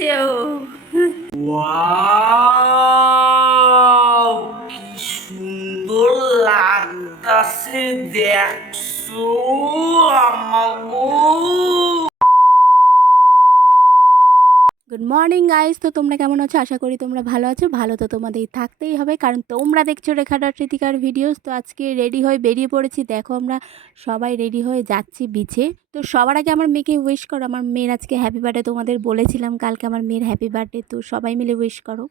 চুলকাচ্ছে ও। Wow, কি সুন্দর লাগতাছে দেখছো আমাগো। গুড মর্নিং গাইস, তো তোমরা কেমন আছো? আশা করি তোমরা ভালো আছো। ভালো তো তোমাদের থাকতেই হবে, কারণ তোমরা দেখছো রেখাটা কৃতিকার ভিডিওস। তো আজকে রেডি হয়ে বেরিয়ে পড়েছি। দেখো আমরা সবাই রেডি হয়ে যাচ্ছি বিচে। তো সবার আগে আমার মেয়েকে উইশ করো। আমার মেয়ের আজকে হ্যাপি বার্থডে, তোমাদের বলেছিলাম কালকে আমার মেয়ের হ্যাপি বার্থডে। তো সবাই মিলে উইশ করো।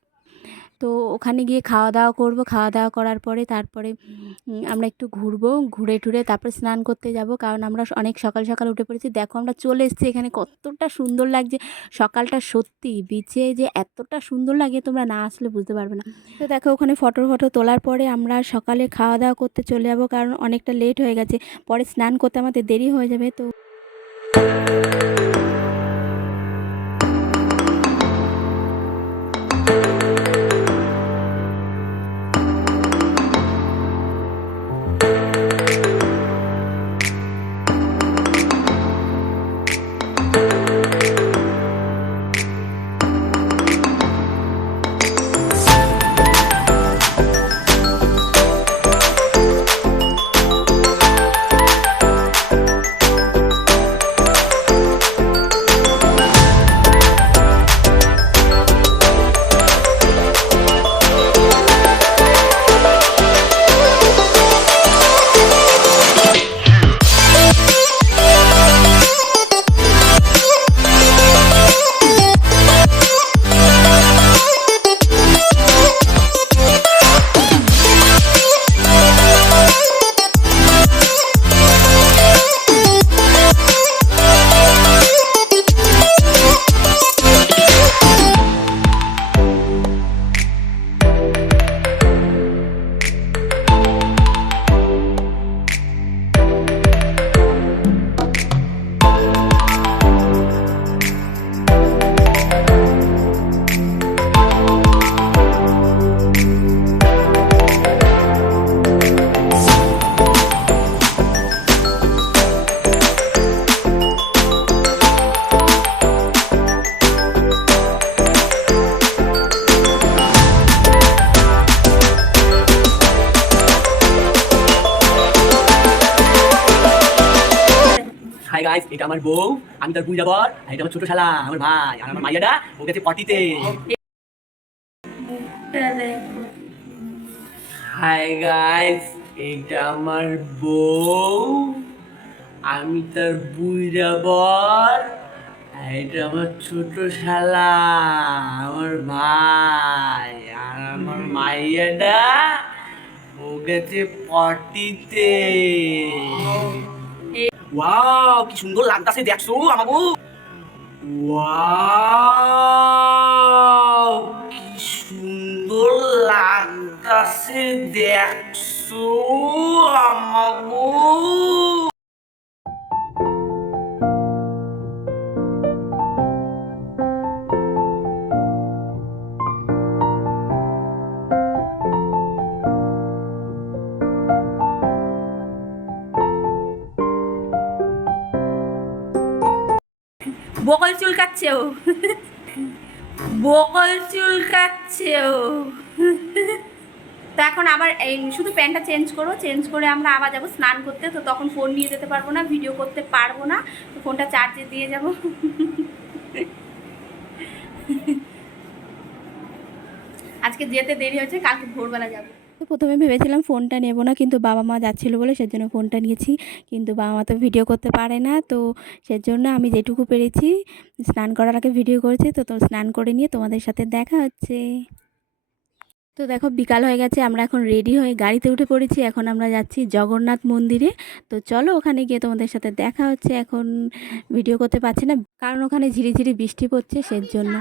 তো ওখানে গিয়ে খাওয়া দাওয়া করবো। খাওয়া দাওয়া করার পরে তারপরে আমরা একটু ঘুরবো, ঘুরে টুরে তারপরে স্নান করতে যাব, কারণ আমরা অনেক সকাল সকাল উঠে পড়েছি। দেখো আমরা চলে এসেছি এখানে, কতটা সুন্দর লাগছে সকালটা। সত্যি বিচে যে এতটা সুন্দর লাগে, তোমরা না আসলে বুঝতে পারবে না। তো দেখো ওখানে ফটো তোলার পরে আমরা সকালে খাওয়া দাওয়া করতে চলে যাব, কারণ অনেকটা লেট হয়ে গেছে। পরে স্নান করতে আমাদের দেরি হয়ে যাবে। তো হাই গাইস, এটা আমার বউ, আমি তার বুইরা বর, আর এটা আমার ছোট শালা আমার ভাই, আর আমার মাইয়াটা ও গেছে পটিতে। হাই গাইস, এটা আমার বউ, আমি তার বুইরা বর, আর এটা আমার ছোট শালা আমার ভাই, আর আমার মাইয়াটা ও গেছে পটিতে। ওয়াও, কি সুন্দর লাগতাছে দেখছো আমাগো। ওয়াও, কি সুন্দর লাগতাছে দেখছো আমাগো। বকল চুলকাচ্ছে ও। বকল চুলকাচ্ছে ও। তো এখন আবার এই শুধু প্যান্টটা চেঞ্জ করো, চেঞ্জ করে আমরা আবার যাবো স্নান করতে। তো তখন ফোন নিয়ে যেতে পারবো না, ভিডিও করতে পারবো না। তো ফোনটা চার্জে দিয়ে যাব। আজকে যেতে দেরি হয়েছে, কালকে ভোরবেলা যাবো। তো প্রথমে ভেবেছিলাম ফোনটা নেব না, কিন্তু বাবা মা যাচ্ছিলো বলে সেজন্য ফোনটা নিয়েছি। কিন্তু বাবা মা তো ভিডিও করতে পারে না, তো সেজন্য আমি যেটুকু পেরেছি স্নান করার আগে ভিডিও করেছি। তো স্নান করে নিয়ে তোমাদের সাথে দেখা হচ্ছে। তো দেখো বিকাল হয়ে গেছে, আমরা এখন রেডি হয়ে গাড়িতে উঠে পড়েছি। এখন আমরা যাচ্ছি জগন্নাথ মন্দিরে। তো চলো ওখানে গিয়ে তোমাদের সাথে দেখা হচ্ছে। এখন ভিডিও করতে পারছি না, কারণ ওখানে ঝিরিঝিরি বৃষ্টি পড়ছে সেজন্য।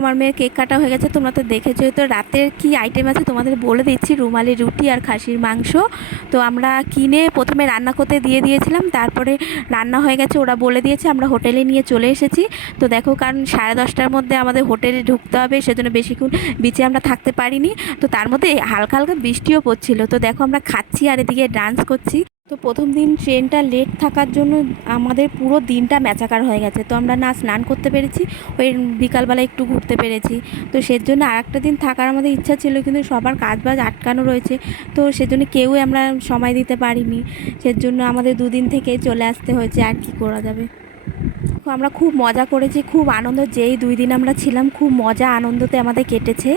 আমার মেয়ের কেক কাটা হয়ে গেছে, তোমরা তো দেখেছোই। তো রাতের কি আইটেম আছে তোমাদের বলে দিচ্ছি, রুমালি রুটি আর খাসির মাংস। তো আমরা কিনে প্রথমে রান্না করতে দিয়ে দিয়েছিলাম, তারপরে রান্না হয়ে গেছে, ওরা বলে দিয়েছে, আমরা হোটেলে নিয়ে চলে এসেছি। তো দেখো, কারণ 10:30টার মধ্যে আমাদের হোটেলে ঢুকতে হবে, সেজন্য বেশিক্ষণ বিচে আমরা থাকতে পারিনি। তো তার মধ্যে হালকা হালকা বৃষ্টিও পড়ছিল। তো দেখো আমরা খাচ্ছি আর এদিকে ডান্স করছি। তো প্রথম দিন ট্রেনটা লেট থাকার জন্য আমাদের পুরো দিনটা ম্যাচাকার হয়ে গেছে। তো আমরা না স্নান করতে পেরেছি, ওই বিকালবেলা একটু ঘুরতে পেরেছি। তো সেজন্য আরেকটা দিন থাকার আমাদের ইচ্ছা ছিল, কিন্তু সবার কাজবাজ আটকানো রয়েছে। তো সেজন্য কেউই আমরা সময় দিতে পারিনি, সেজন্য আমাদের দুদিন থেকে চলে আসতে হয়েছে। আর কি করা যাবে। তো আমরা খুব মজা করেছি, খুব আনন্দ, যেই 2 দিন আমরা ছিলাম খুব মজা আনন্দতে আমাদের কেটেছে।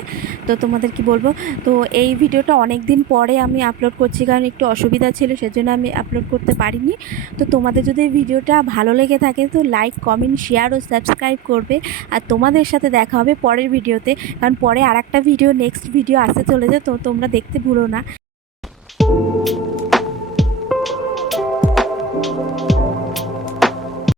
তো তোমাদের কি বলবো, তো এই ভিডিওটা অনেক দিন পরে আমি আপলোড করছি, কারণ একটু অসুবিধা ছিল, সেজন্য আমি আপলোড করতে পারিনি। তো তোমাদের যদি ভিডিওটা ভালো লেগে থাকে তো লাইক, কমেন্ট, শেয়ার ও সাবস্ক্রাইব করবে। আর তোমাদের সাথে দেখা হবে পরের ভিডিওতে, কারণ পরে আরেকটা ভিডিও, নেক্সট ভিডিও আসতে চলেছে, তো তোমরা দেখতে ভুলো না।